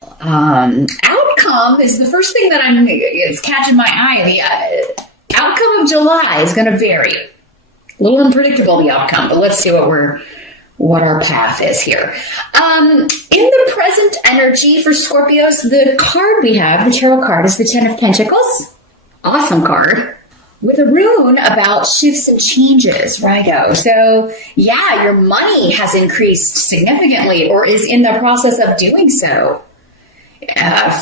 Outcome is the first thing that it's catching my eye. The outcome of July is going to vary. A little unpredictable, the outcome, but let's see what our path is here. In the present energy for Scorpios, the card we have, the tarot card, is the Ten of Pentacles. Awesome card. With a rune about shifts and changes, righto. So, yeah, your money has increased significantly or is in the process of doing so.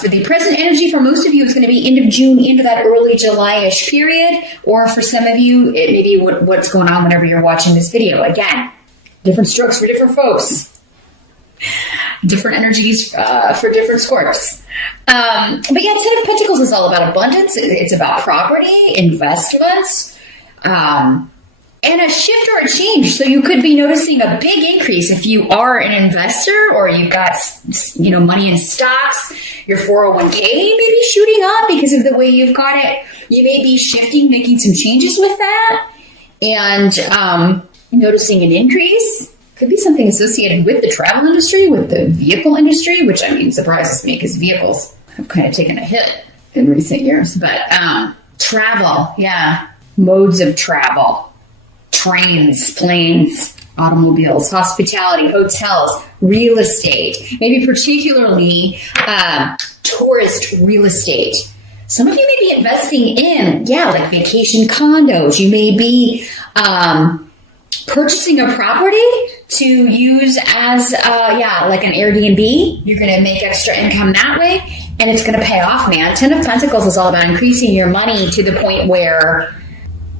For the present energy, for most of you, it's going to be end of June into that early July-ish period. Or for some of you, it may be what's going on whenever you're watching this video. Again, different strokes for different folks. Different energies for different Scorps. But yeah, Ten of Pentacles is all about abundance. It's about property, investments, and a shift or a change. So you could be noticing a big increase if you are an investor or you've got, money in stocks. Your 401k may be shooting up because of the way you've got it. You may be shifting, making some changes with that, and noticing an increase. Could be something associated with the travel industry, with the vehicle industry, which surprises me because vehicles have kind of taken a hit in recent years. But travel, yeah, modes of travel, trains, planes, automobiles, hospitality, hotels, real estate, maybe particularly tourist real estate. Some of you may be investing in, like vacation condos. You may be purchasing a property to use as, like an Airbnb. You're going to make extra income that way, and it's going to pay off, man. Ten of Pentacles is all about increasing your money to the point where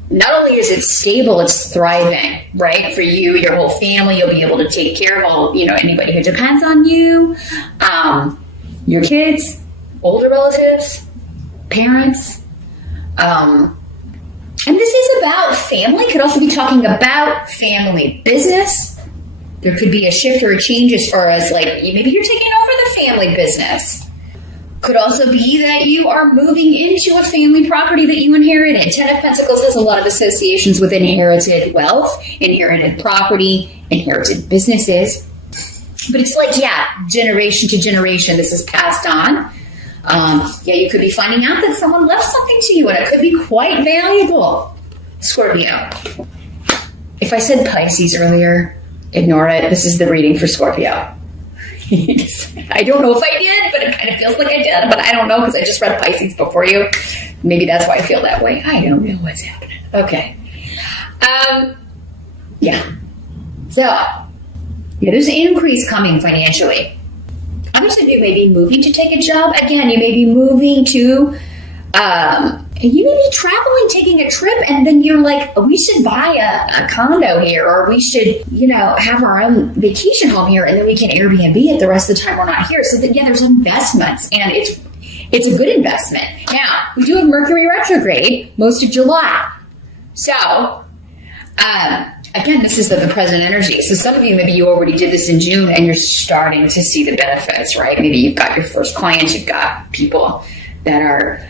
not only is it stable, it's thriving, right? For you, your whole family, you'll be able to take care of all, anybody who depends on you, your kids, older relatives, parents, and this is about family. Could also be talking about family business. There could be a shift or a change as far as maybe you're taking over the family business. Could also be that you are moving into a family property that you inherited. Ten of Pentacles has a lot of associations with inherited wealth, inherited property, inherited businesses. But it's generation to generation, this is passed on. You could be finding out that someone left something to you, and it could be quite valuable. Scorpio. If I said Pisces earlier, ignore it. This is the reading for Scorpio. I don't know if I did, but it kind of feels like I did, but I don't know because I just read Pisces before you. Maybe that's why I feel that way. I don't know what's happening. Okay. So, there's an increase coming financially. Others of you may be moving to take a job. Again, you may be moving to, you may be traveling, taking a trip, and then you're like, we should buy a condo here, or we should, have our own vacation home here, and then we can Airbnb it the rest of the time we're not here. So that, there's investments, and it's a good investment. Now, we do have Mercury retrograde most of July. So, again, this is the present energy. So some of you, maybe you already did this in June and you're starting to see the benefits, right? Maybe you've got your first clients, you've got people that are,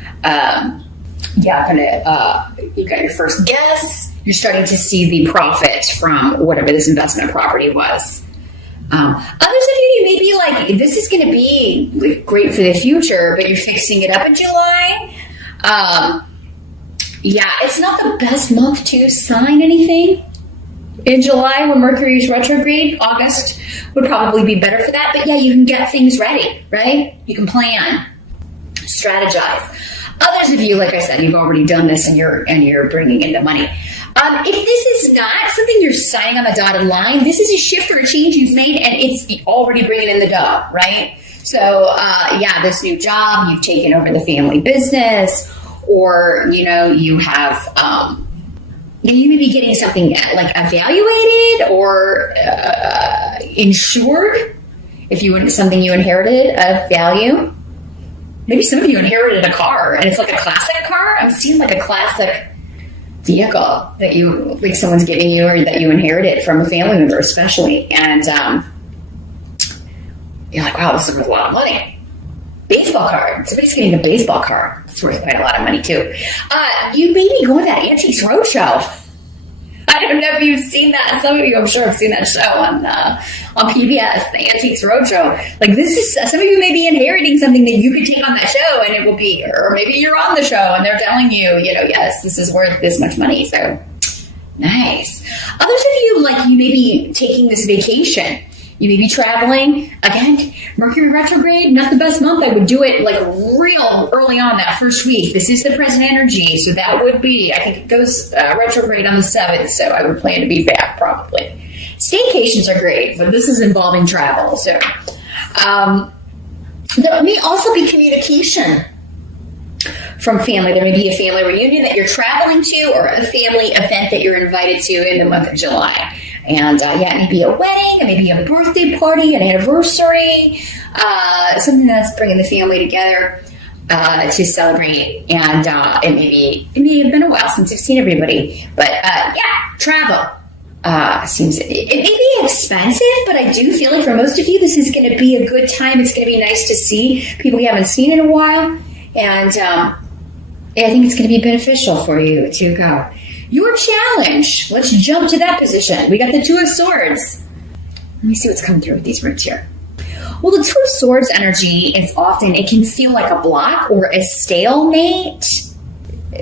you've got your first guests. You're starting to see the profits from whatever this investment property was. Others of you may be like, this is going to be great for the future, but you're fixing it up in July. It's not the best month to sign anything. In July, when Mercury is retrograde, August would probably be better for that. But you can get things ready, right? You can plan, strategize. Others of you, like I said, you've already done this and you're bringing in the money. If this is not something you're signing on the dotted line, this is a shift or a change you've made, and it's already bringing in the dough, right? So, this new job, you've taken over the family business, or you have. You may be getting something evaluated or insured if something you inherited of value. Maybe some of you inherited a car and it's like a classic car. I'm seeing a classic vehicle that someone's giving you or that you inherited from a family member especially. And you're like, wow, this is worth a lot of money. Baseball card. Somebody's getting a baseball card. It's worth quite a lot of money too. You may be going to that Antiques Roadshow. I don't know if you've seen that. Some of you, I'm sure, have seen that show on PBS, the Antiques Roadshow. Like, this is, some of you may be inheriting something that you could take on that show, and it will be, or maybe you're on the show and they're telling you, you know, yes, this is worth this much money. So nice. Others of you, like, you may be taking this vacation. You may be traveling. Again, Mercury retrograde, not the best month. I would do it like real early on that first week. This is the present energy. So that would be, I think it goes retrograde on the 7th. So I would plan to be back probably. Staycations are great, but this is involving travel. So there may also be communication from family. There may be a family reunion that you're traveling to, or a family event that you're invited to in the month of July. And yeah, it may be a wedding, it may be a birthday party, an anniversary, something that's bringing the family together to celebrate. And it may have been a while since I've seen everybody, but yeah, travel seems, it may be expensive, but I do feel like for most of you, this is going to be a good time. It's going to be nice to see people you haven't seen in a while, and I think it's going to be beneficial for you to go. Your challenge. Let's jump to that position. We got the Two of Swords. Let me see what's coming through with these roots here. Well, the Two of Swords energy is often, it can feel like a block or a stalemate.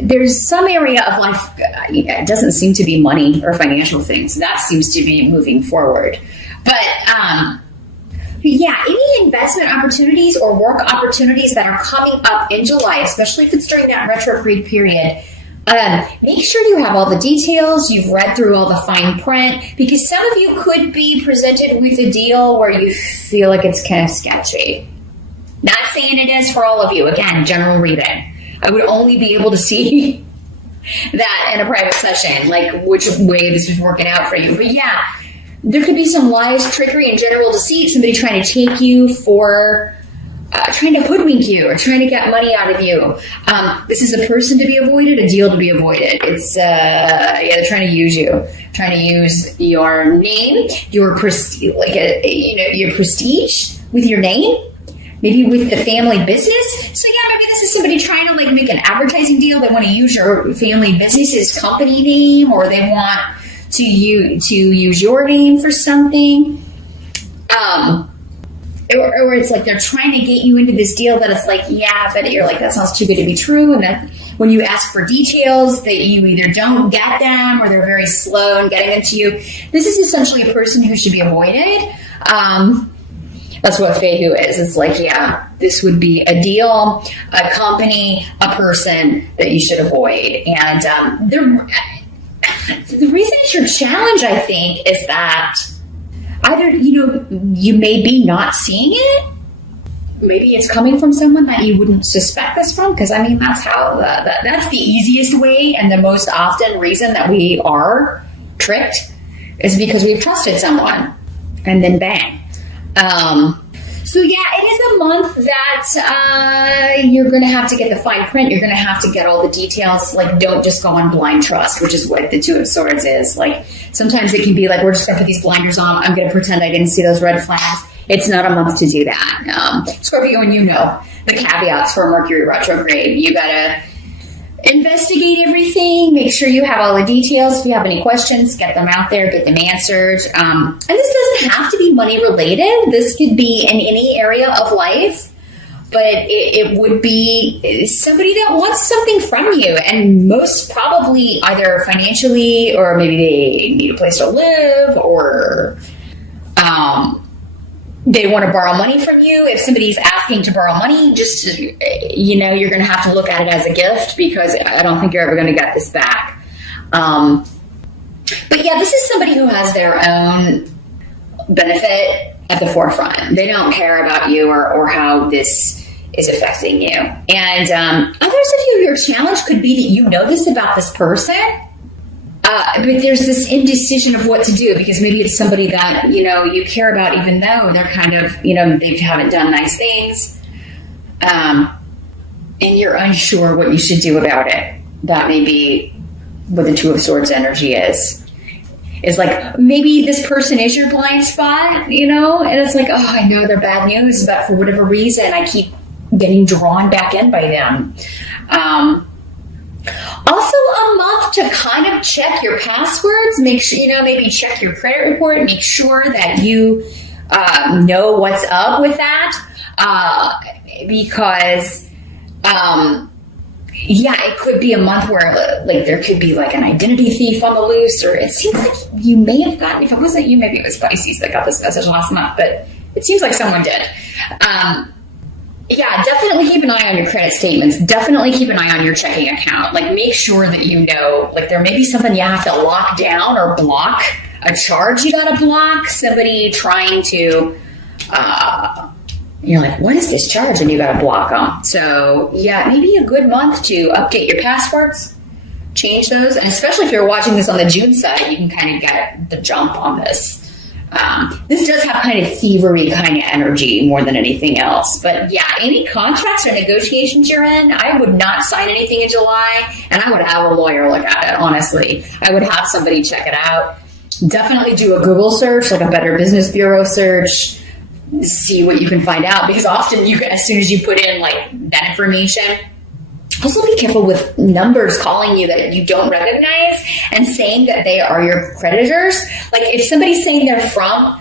There's some area of life, it doesn't seem to be money or financial things. That seems to be moving forward. But yeah, any investment opportunities or work opportunities that are coming up in July, especially if it's during that retrograde period, make sure you have all the details, you've read through all the fine print, because some of you could be presented with a deal where you feel like it's kind of sketchy. Not saying it is for all of you. Again, general reading. I would only be able to see that in a private session, like which way this is working out for you. But yeah, there could be some lies, trickery, and general deceit, somebody trying to take you for... trying to hoodwink you or trying to get money out of you. This is a person to be avoided, a deal to be avoided. It's, yeah, they're trying to use you, trying to use your name, your prestige, your prestige with your name, maybe with the family business. So yeah, maybe this is somebody trying to like make an advertising deal. They want to use your family business's company name, or they want to use your name for something. Or it's like they're trying to get you into this deal that it's like, yeah, but you're like, that sounds too good to be true. And that when you ask for details, that you either don't get them or they're very slow in getting them to you. This is essentially a person who should be avoided. That's what Fehu is. It's like, yeah, this would be a deal, a company, a person that you should avoid. And the reason it's your challenge, I think, is that either, you may be not seeing it. Maybe it's coming from someone that you wouldn't suspect this from, because I mean, that's how that's the easiest way, and the most often reason that we are tricked is because we've trusted someone, and then bang. So yeah, it is a month that you're going to have to get the fine print. You're going to have to get all the details. Like, don't just go on blind trust, which is what the Two of Swords is. Like, sometimes it can be like, we're just going to put these blinders on. I'm going to pretend I didn't see those red flags. It's not a month to do that. Scorpio, and you know the caveats for Mercury retrograde. You got to investigate everything. Make sure you have all the details. If you have any questions, get them out there, get them answered. And this doesn't have to be money related. This could be in any area of life, but it would be somebody that wants something from you, and most probably either financially, or maybe they need a place to live, or they want to borrow money from you. If somebody's asking to borrow money, just, you're going to have to look at it as a gift, because I don't think you're ever going to get this back. But yeah, this is somebody who has their own benefit at the forefront. They don't care about you or how this is affecting you. And others of you, your challenge could be that you know this about this person, but there's this indecision of what to do, because maybe it's somebody that, you care about, even though they're kind of, they haven't done nice things. And you're unsure what you should do about it. That may be what the Two of Swords energy is. Is like, maybe this person is your blind spot, and it's like, oh, I know they're bad news, but for whatever reason, I keep getting drawn back in by them. Also, a month to kind of check your passwords. Make sure, maybe check your credit report. Make sure that you know what's up with that. Because, it could be a month where, like, there could be, like, an identity thief on the loose, or it seems like you may have gotten, if it wasn't you, maybe it was Pisces that got this message last month, but it seems like someone did. Definitely keep an eye on your credit statements. Definitely keep an eye on your checking account. Like, make sure that you know, like, there may be something you have to lock down or block, a charge you gotta block, somebody trying to, you're like, what is this charge? And you gotta block them. So, maybe a good month to update your passwords, change those. And especially if you're watching this on the June side, you can kind of get the jump on this. This does have kind of thievery kind of energy more than anything else. But any contracts or negotiations you're in, I would not sign anything in July, and I would have a lawyer look at it, honestly. I would have somebody check it out. Definitely do a Google search, like a Better Business Bureau search, see what you can find out, because often you can, as soon as you put in like that information. Also be careful with numbers calling you that you don't recognize and saying that they are your creditors. Like, if somebody's saying they're from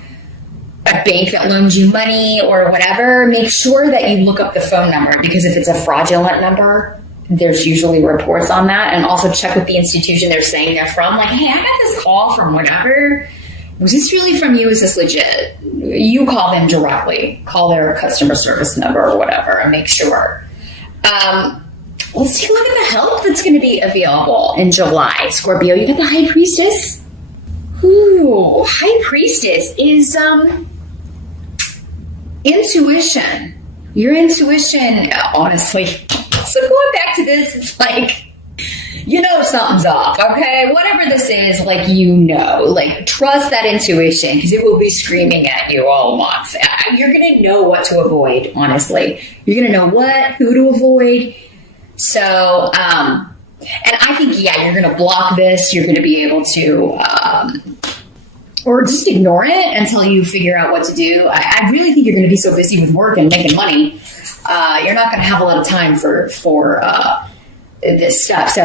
a bank that loans you money or whatever, make sure that you look up the phone number, because if it's a fraudulent number, there's usually reports on that. And also check with the institution they're saying they're from. Like, hey, I got this call from whatever. Was this really from you? Is this legit? You call them directly. Call their customer service number or whatever and make sure. Let's take a look at the help that's going to be available in July. Scorpio, you got the High Priestess. Ooh, High Priestess is intuition. Your intuition, honestly. So going back to this, it's like, something's up, okay? Whatever this is, like, like, trust that intuition, because it will be screaming at you all month. You're going to know what to avoid, honestly. You're going to know who to avoid. So, and I think, you're going to block this. You're going to be able to, or just ignore it until you figure out what to do. I really think you're going to be so busy with work and making money. You're not going to have a lot of time for this stuff. So,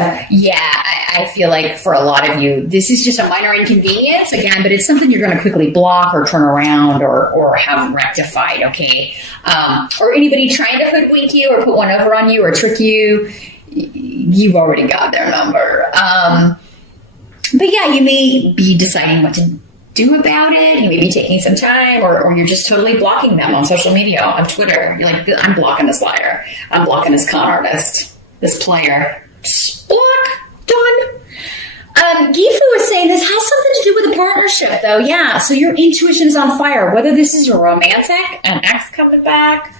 I feel like for a lot of you, this is just a minor inconvenience, again, but it's something you're going to quickly block or turn around or have rectified, okay? Or anybody trying to hoodwink you or put one over on you or trick you, you've already got their number. But you may be deciding what to do about it. You may be taking some time, or you're just totally blocking them on social media, on Twitter. You're like, I'm blocking this liar. I'm blocking this con artist. This player. Block. Done. Gifu is saying this has something to do with a partnership, though. So your intuition is on fire. Whether this is a romantic, an ex coming back,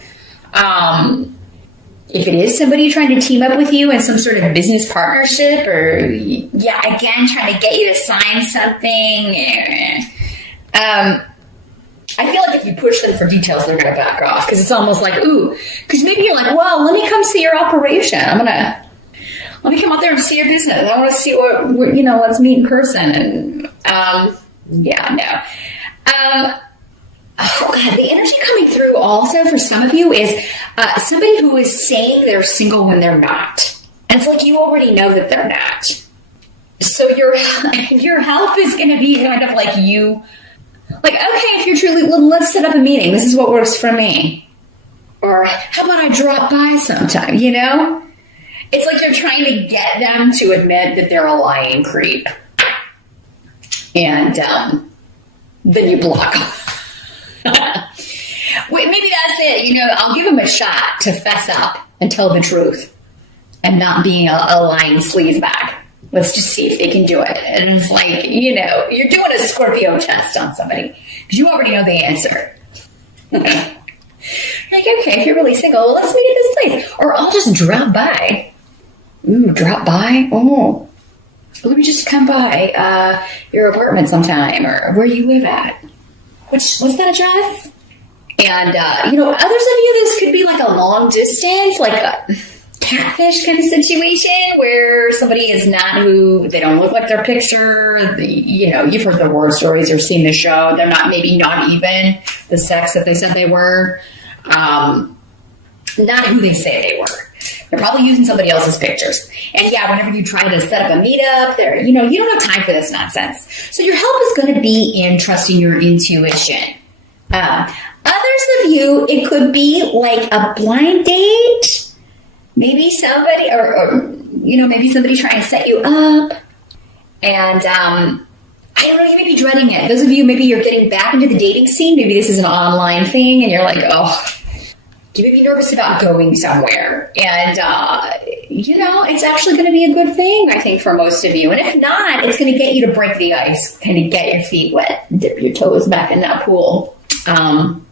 if it is somebody trying to team up with you in some sort of business partnership, or, again, trying to get you to sign something. I feel like if you push them for details, they're going to back off, because it's almost like, because maybe you're like, well, let me come see your operation. Let me come out there and see your business. I want to see what let's meet in person. And, no. The energy coming through also for some of you is somebody who is saying they're single when they're not. And it's like you already know that they're not. So your help is going to be kind of like you. Like, okay, if you're truly, let's set up a meeting. This is what works for me. Or how about I drop by sometime, It's like you're trying to get them to admit that they're a lying creep. And then you block them. Wait, maybe that's it. I'll give them a shot to fess up and tell the truth and not being a lying sleazebag. Let's just see if they can do it. And it's like, you're doing a Scorpio test on somebody because you already know the answer. Like, okay, if you're really single, well, let's meet at this place. Or I'll just drop by. Ooh, drop by? Oh, let me just come by your apartment sometime, or where you live at. What's that address? And, others of you, this could be like a long distance, like a catfish kind of situation where somebody is not who they don't look like their picture. You've heard the war stories or seen the show. They're not even the sex that they said they were. Not who they say they were. They're probably using somebody else's pictures. And yeah, whenever you try to set up a meetup, you don't have time for this nonsense. So your help is going to be in trusting your intuition. Others of you, it could be like a blind date. Maybe somebody, maybe somebody trying to set you up. And, I don't know, you may be dreading it. Those of you, maybe you're getting back into the dating scene. Maybe this is an online thing and you're like, oh, you may be nervous about going somewhere. And, it's actually going to be a good thing, I think, for most of you. And if not, it's going to get you to break the ice, kind of get your feet wet, dip your toes back in that pool. I'm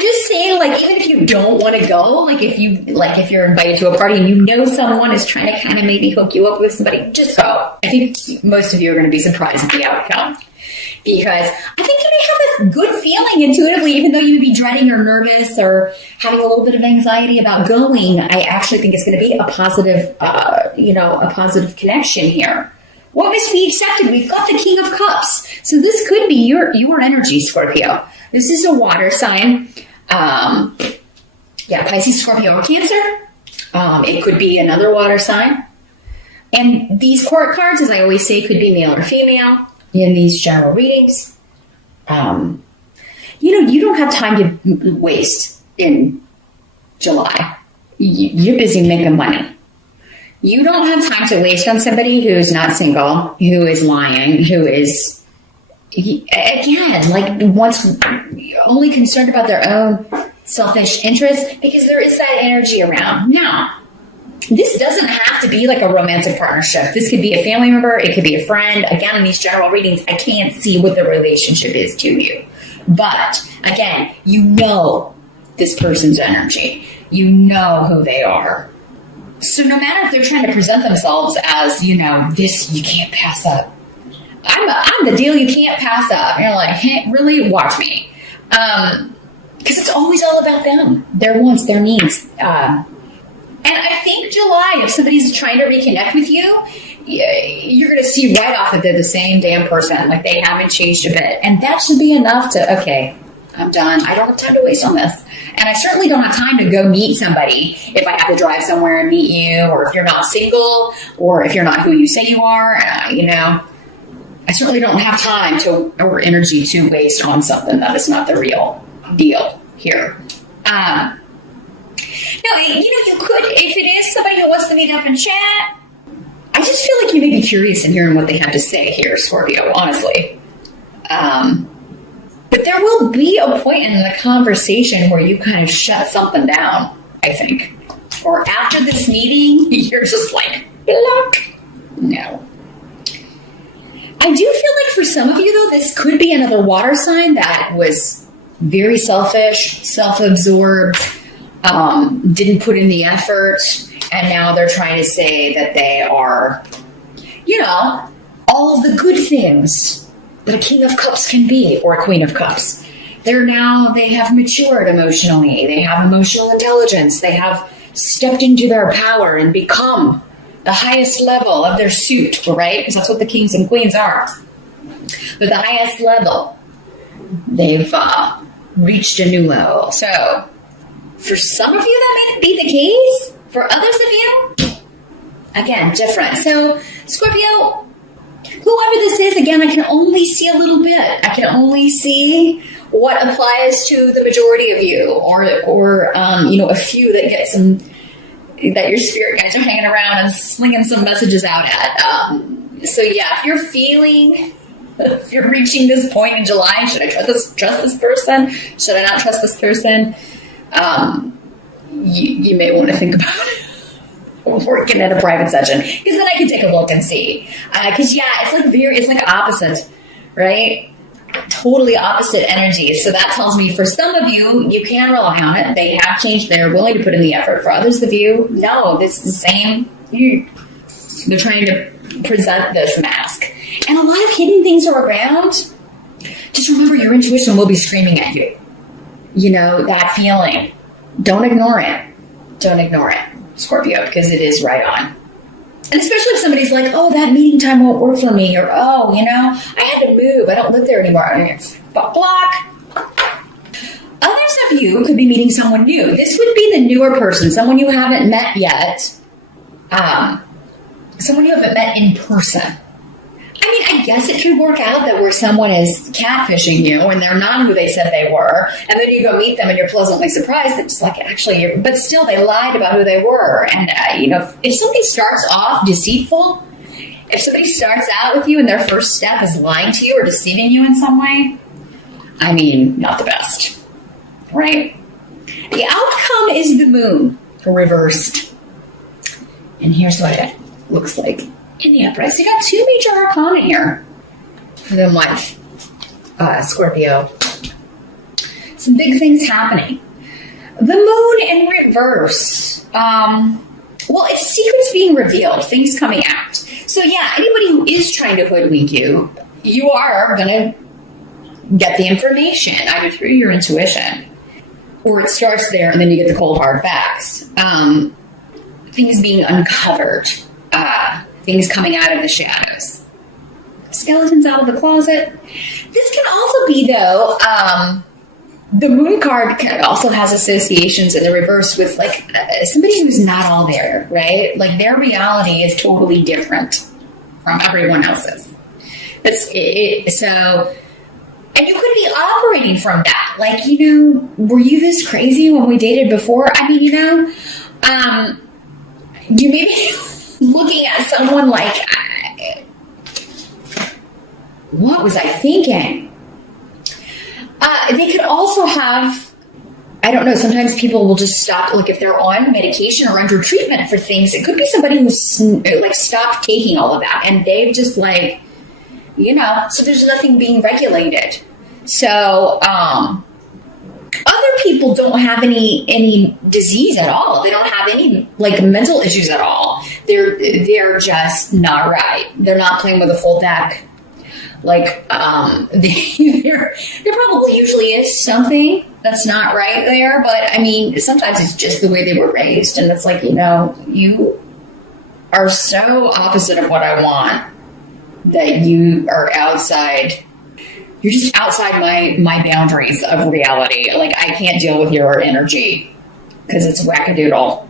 just saying, like, even if you don't want to go, if you're invited to a party and you know someone is trying to kind of maybe hook you up with somebody, just go. I think most of you are going to be surprised at the outcome. Because I think you may have a good feeling intuitively, even though you may be dreading or nervous or having a little bit of anxiety about going. I actually think it's going to be a positive, a positive connection here. What must be accepted? We've got the King of Cups. So this could be your energy, Scorpio. This is a water sign. Pisces, Scorpio, or Cancer. It could be another water sign. And these court cards, as I always say, could be male or female in these general readings. You don't have time to waste in July. You're busy making money. You don't have time to waste on somebody who's not single, who is lying, who is, again, once only concerned about their own selfish interests, because there is that energy around. Now, this doesn't have to be like a romantic partnership. This could be a family member. It could be a friend. Again, in these general readings, I can't see what the relationship is to you. But again, you know this person's energy. You know who they are. So no matter if they're trying to present themselves as, this you can't pass up. I'm the deal you can't pass up. And you're like, hey, really? Watch me. Because it's always all about them. Their wants, their needs. And I think July, if somebody's trying to reconnect with you, you're going to see right off that they're the same damn person. Like, they haven't changed a bit. And that should be enough to, okay, I'm done. I don't have time to waste on this. And I certainly don't have time to go meet somebody if I have to drive somewhere and meet you, or if you're not single, or if you're not who you say you are. I certainly don't have time or energy to waste on something that is not the real deal here. No, you could, if it is somebody who wants to meet up and chat, I just feel like you may be curious in hearing what they have to say here, Scorpio, honestly. But there will be a point in the conversation where you kind of shut something down, I think. Or after this meeting, you're just like, look, no. I do feel like for some of you, though, this could be another water sign that was very selfish, self-absorbed, didn't put in the effort, and now they're trying to say that they are, all of the good things that a King of Cups can be, or a Queen of Cups. They have matured emotionally, they have emotional intelligence, they have stepped into their power and become the highest level of their suit, right? Because that's what the kings and queens are. But the highest level, they've reached a new level. So, for some of you, that may be the case. For others of you, again, different. So, Scorpio, whoever this is, again, I can only see a little bit. I can only see what applies to the majority of you, or a few that get some, that your spirit guides are hanging around and slinging some messages out at. If you're feeling, if you're reaching this point in July, should I trust this person? Should I not trust this person? You may want to think about it. Working at a private session, because then I can take a look and see. It's like opposite, right? Totally opposite energy. So that tells me for some of you, you can rely on it. They have changed. They're willing to put in the effort. For others of you, no, it's the same. They're trying to present this mask. And a lot of hidden things are around. Just remember, your intuition will be screaming at you. That feeling. Don't ignore it. Don't ignore it, Scorpio, because it is right on. And especially if somebody's like, oh, that meeting time won't work for me, or, oh, I had to move. I don't live there anymore. Block. Others of you could be meeting someone new. This would be the newer person, someone you haven't met yet. Someone you haven't met in person. I mean, I guess it could work out that where someone is catfishing you and they're not who they said they were, and then you go meet them and you're pleasantly surprised that just like, actually, but still they lied about who they were. And, if somebody starts off deceitful, if somebody starts out with you and their first step is lying to you or deceiving you in some way, I mean, not the best, right? The outcome is the moon reversed. And here's what it looks like in the upright. So you got two major arcana here for the month, Scorpio. Some big things happening. The moon in reverse. It's secrets being revealed, things coming out. So yeah, anybody who is trying to hoodwink you, you are going to get the information either through your intuition, or it starts there and then you get the cold hard facts. Things being uncovered, things coming out of the shadows, skeletons out of the closet. This can also be, though, the moon card also has associations in the reverse with like somebody who's not all there, right? Like their reality is totally different from everyone else's. And you could be operating from that. Like, were you this crazy when we dated before? I mean, you may be looking at someone like, what was I thinking? They could also have, I don't know, sometimes people will just stop, like if they're on medication or under treatment for things, it could be somebody who's like stopped taking all of that and they've just like, so there's nothing being regulated. So, other people don't have any disease at all. They don't have any like mental issues at all. They're just not right. They're not playing with a full deck. Like, there probably usually is something that's not right there, but I mean, sometimes it's just the way they were raised, and it's like, you are so opposite of what I want that you are outside. You're just outside my boundaries of reality. Like, I can't deal with your energy because it's wackadoodle.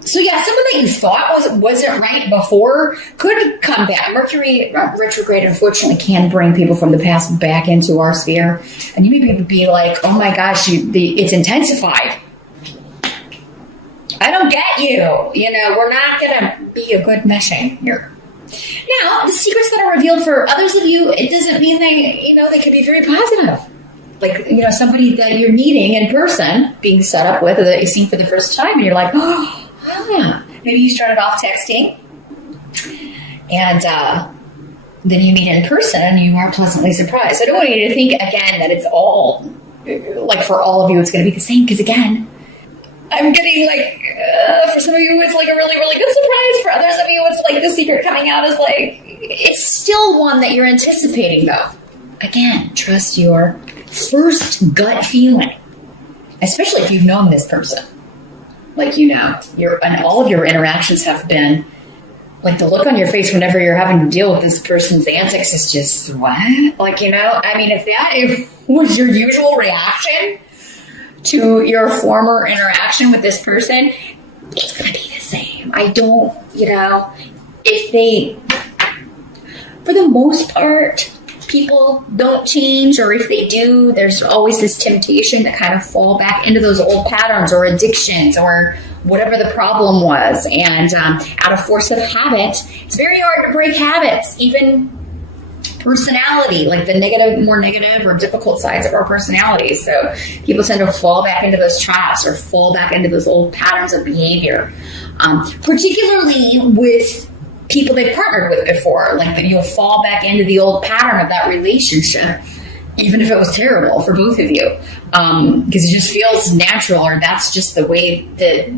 So yeah, someone that you thought wasn't right before could come back. Mercury retrograde, unfortunately, can bring people from the past back into our sphere. And you may be like, oh my gosh, it's intensified. I don't get you. We're not going to be a good meshing here. Now, the secrets that are revealed for others of you, it doesn't mean they can be very positive. Like, somebody that you're meeting in person, being set up with, or that you see for the first time, and you're like, oh, yeah. Maybe you started off texting, and then you meet in person, and you are pleasantly surprised. I don't want you to think, again, that it's all, like, for all of you, it's going to be the same, because, again, I'm getting, like, for some of you, it's, like, a really, really good surprise. For others of you, it's, like, the secret coming out is, like, it's still one that you're anticipating, though. Again, trust your first gut feeling, especially if you've known this person. Like, and all of your interactions have been, like, the look on your face whenever you're having to deal with this person's antics is just, what? Like, I mean, if that was your usual reaction to your former interaction with this person, it's going to be the same. I don't, if they, for the most part, people don't change, or if they do, there's always this temptation to kind of fall back into those old patterns or addictions or whatever the problem was. And out of force of habit, it's very hard to break habits, even personality, like the more negative or difficult sides of our personalities. So people tend to fall back into those traps or fall back into those old patterns of behavior, particularly with people they've partnered with before. Like, you'll fall back into the old pattern of that relationship, even if it was terrible for both of you, because it just feels natural, or that's just the way that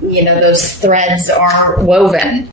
those threads are woven.